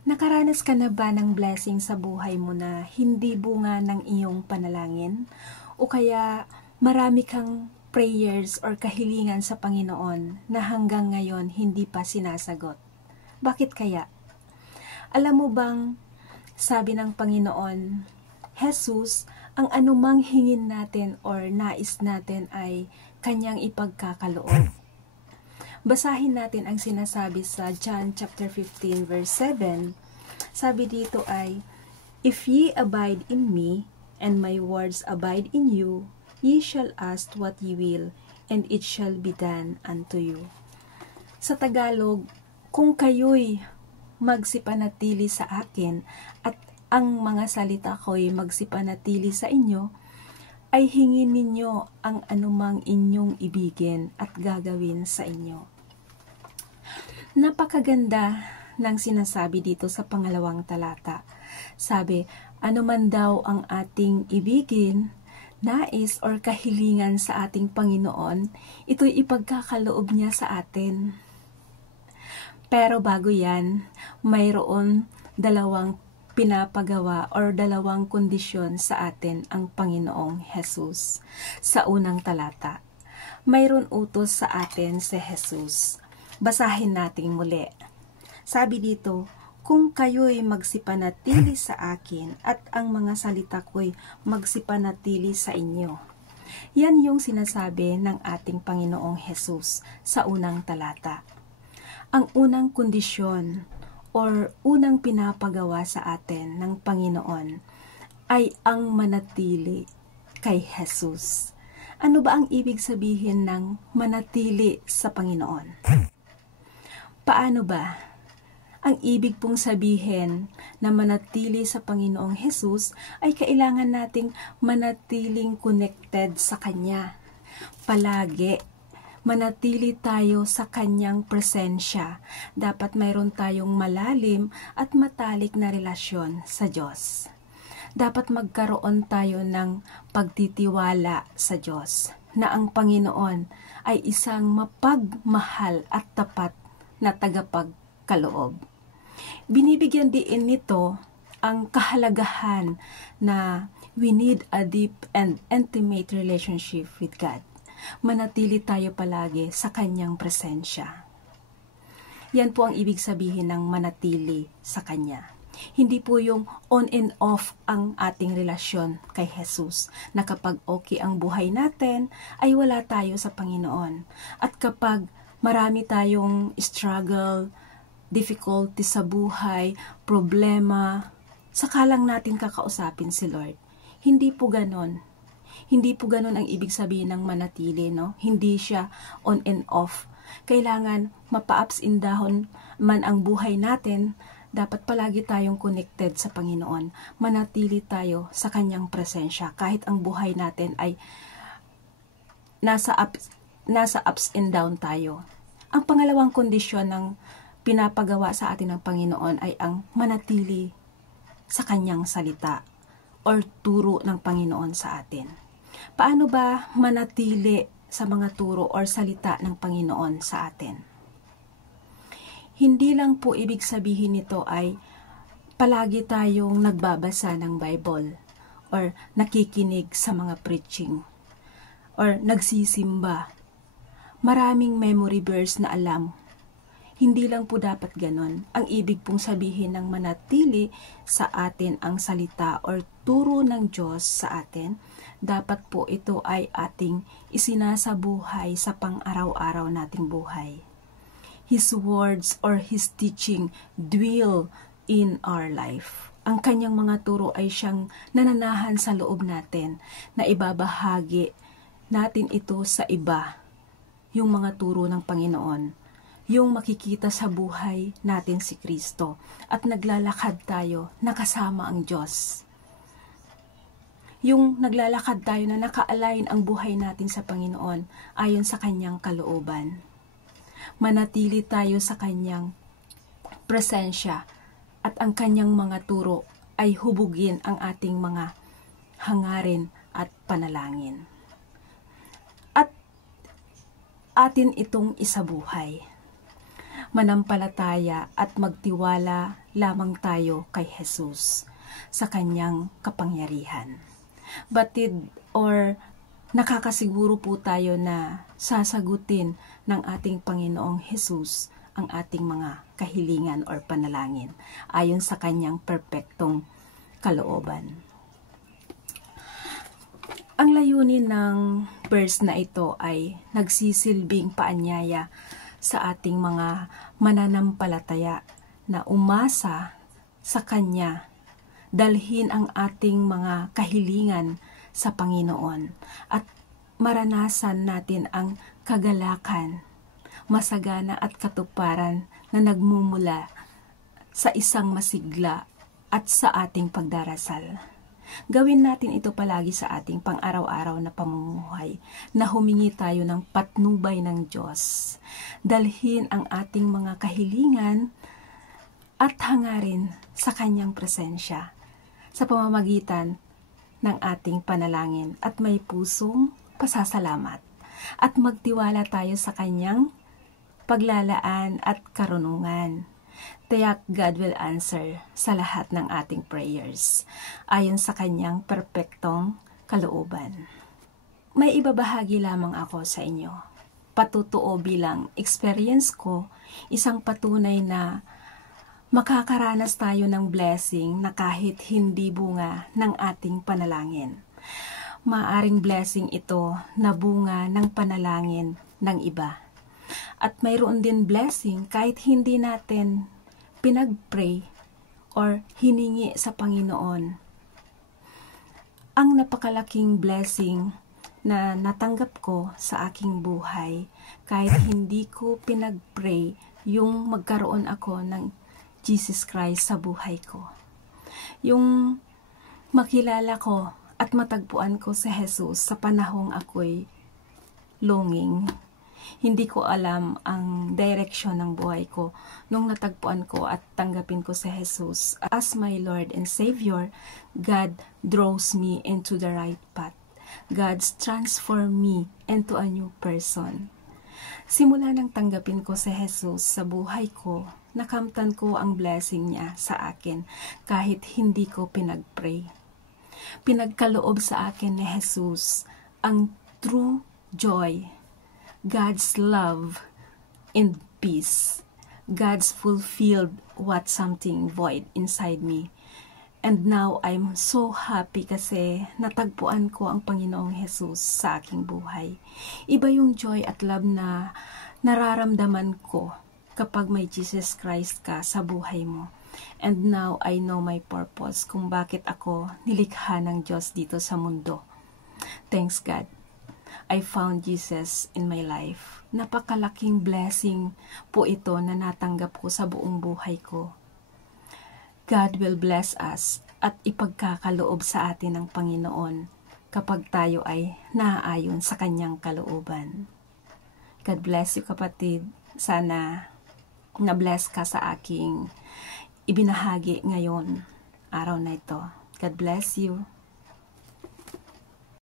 Nakaranas ka na ba ng blessing sa buhay mo na hindi bunga ng iyong panalangin? O kaya marami kang prayers or kahilingan sa Panginoon na hanggang ngayon hindi pa sinasagot? Bakit kaya? Alam mo bang sabi ng Panginoon, Jesus, ang anumang hingin natin or nais natin ay Kanyang ipagkakaloob. Basahin natin ang sinasabi sa John chapter 15 verse 7. Sabi dito ay, If ye abide in me, and my words abide in you, ye shall ask what ye will, and it shall be done unto you. Sa Tagalog, kung kayo'y magsipanatili sa akin, at ang mga salita ko'y magsipanatili sa inyo, ay hingin ninyo ang anumang inyong ibigin at gagawin sa inyo. Napakaganda ng sinasabi dito sa pangalawang talata. Sabi, anuman daw ang ating ibigin, nais or kahilingan sa ating Panginoon, ito'y ipagkakaloob niya sa atin. Pero bago yan, mayroon dalawang pinapagawa or dalawang kondisyon sa atin ang Panginoong Jesus. Sa unang talata, mayroon utos sa atin si Jesus. Basahin natin muli. Sabi dito, kung kayo'y magsipanatili sa akin at ang mga salita ko'y magsipanatili sa inyo. Yan yung sinasabi ng ating Panginoong Jesus sa unang talata. Ang unang kondisyon or unang pinapagawa sa atin ng Panginoon ay ang manatili kay Jesus. Ano ba ang ibig sabihin ng manatili sa Panginoon? Paano ba? Ang ibig pong sabihin na manatili sa Panginoong Jesus ay kailangan nating manatiling connected sa Kanya. Palagi manatili tayo sa Kanyang presensya. Dapat mayroon tayong malalim at matalik na relasyon sa Diyos. Dapat magkaroon tayo ng pagtitiwala sa Diyos na ang Panginoon ay isang mapagmahal at tapat na tagapagkaloob. Binibigyan din nito ang kahalagahan na we need a deep and intimate relationship with God. Manatili tayo palagi sa Kanyang presensya. Yan po ang ibig sabihin ng manatili sa Kanya. Hindi po yung on and off ang ating relasyon kay Jesus, na kapag okay ang buhay natin, ay wala tayo sa Panginoon. At kapag marami tayong struggle, difficulty sa buhay, problema, saka lang natin kakausapin si Lord. Hindi po ganon. Hindi po ganun ang ibig sabihin ng manatili, no? Hindi siya on and off. Kailangan mapa-ups and down man ang buhay natin, dapat palagi tayong connected sa Panginoon. Manatili tayo sa Kanyang presensya kahit ang buhay natin ay nasa ups and down tayo. Ang pangalawang kondisyon ng pinapagawa sa atin ng Panginoon ay ang manatili sa Kanyang salita or turo ng Panginoon sa atin. Paano ba manatili sa mga turo or salita ng Panginoon sa atin? Hindi lang po ibig sabihin nito ay palagi tayong nagbabasa ng Bible or nakikinig sa mga preaching or nagsisimba. Maraming memory verse na alam. Hindi lang po dapat ganon. Ang ibig pong sabihin ng manatili sa atin ang salita or turo ng Diyos sa atin, dapat po ito ay ating isinasabuhay sa pang-araw-araw nating buhay. His words or His teaching dwell in our life. Ang Kanyang mga turo ay siyang nananahan sa loob natin na ibabahagi natin ito sa iba, yung mga turo ng Panginoon. Yung makikita sa buhay natin si Kristo at naglalakad tayo nakasama ang Diyos. Yung naglalakad tayo na naka-align ang buhay natin sa Panginoon ayon sa Kanyang kalooban. Manatili tayo sa Kanyang presensya at ang Kanyang mga turo ay hubugin ang ating mga hangarin at panalangin. At atin itong isabuhay. manampalataya at magtiwala lamang tayo kay Jesus sa kanyang kapangyarihan. Batid or nakakasiguro po tayo na sasagutin ng ating Panginoong Jesus ang ating mga kahilingan or panalangin ayon sa kanyang perpektong kalooban. Ang layunin ng verse na ito ay nagsisilbing paanyaya sa ating mga mananampalataya na umasa sa Kanya, dalhin ang ating mga kahilingan sa Panginoon at maranasan natin ang kagalakan, masagana at katuparan na nagmumula sa isang masigla at sa ating pagdarasal. Gawin natin ito palagi sa ating pang-araw-araw na pamumuhay na humingi tayo ng patnubay ng Diyos. Dalhin ang ating mga kahilingan at hangarin sa Kanyang presensya sa pamamagitan ng ating panalangin at may pusong pasasalamat at magtiwala tayo sa Kanyang paglalaan at karunungan. Tiyak God will answer sa lahat ng ating prayers ayon sa kanyang perpektong kalooban. May ibabahagi lamang ako sa inyo. Patutuo bilang experience ko, isang patunay na makakaranas tayo ng blessing na kahit hindi bunga ng ating panalangin. Maaring blessing ito na bunga ng panalangin ng iba. At mayroon din blessing kahit hindi natin pinag-pray or hiningi sa Panginoon. Ang napakalaking blessing na natanggap ko sa aking buhay kahit hindi ko pinag-pray yung magkaroon ako ng Jesus Christ sa buhay ko. Yung makilala ko at matagpuan ko si Jesus sa panahong ako'y longing. Hindi ko alam ang direksyon ng buhay ko nung natagpuan ko at tanggapin ko si Jesus as my Lord and Savior. God draws me into the right path. God transform me into a new person. Simula nang tanggapin ko si Jesus sa buhay ko, nakamtan ko ang blessing niya sa akin kahit hindi ko pinag-pray. Pinagkaloob sa akin ni Jesus ang true joy, God's love and peace. God's fulfilled what something void inside me. And now I'm so happy kasi natagpuan ko ang Panginoong Jesus sa aking buhay. Iba yung joy at love na nararamdaman ko kapag may Jesus Christ ka sa buhay mo. And now I know my purpose kung bakit ako nilikha ng Diyos dito sa mundo. Thanks God. I found Jesus in my life. Napakalaking blessing po ito na natanggap ko sa buong buhay ko. God will bless us at ipagkakaloob sa atin ng Panginoon kapag tayo ay naaayon sa Kanyang kalooban. God bless you kapatid. Sana na-bless ka sa aking ibinahagi ngayon, araw na ito. God bless you.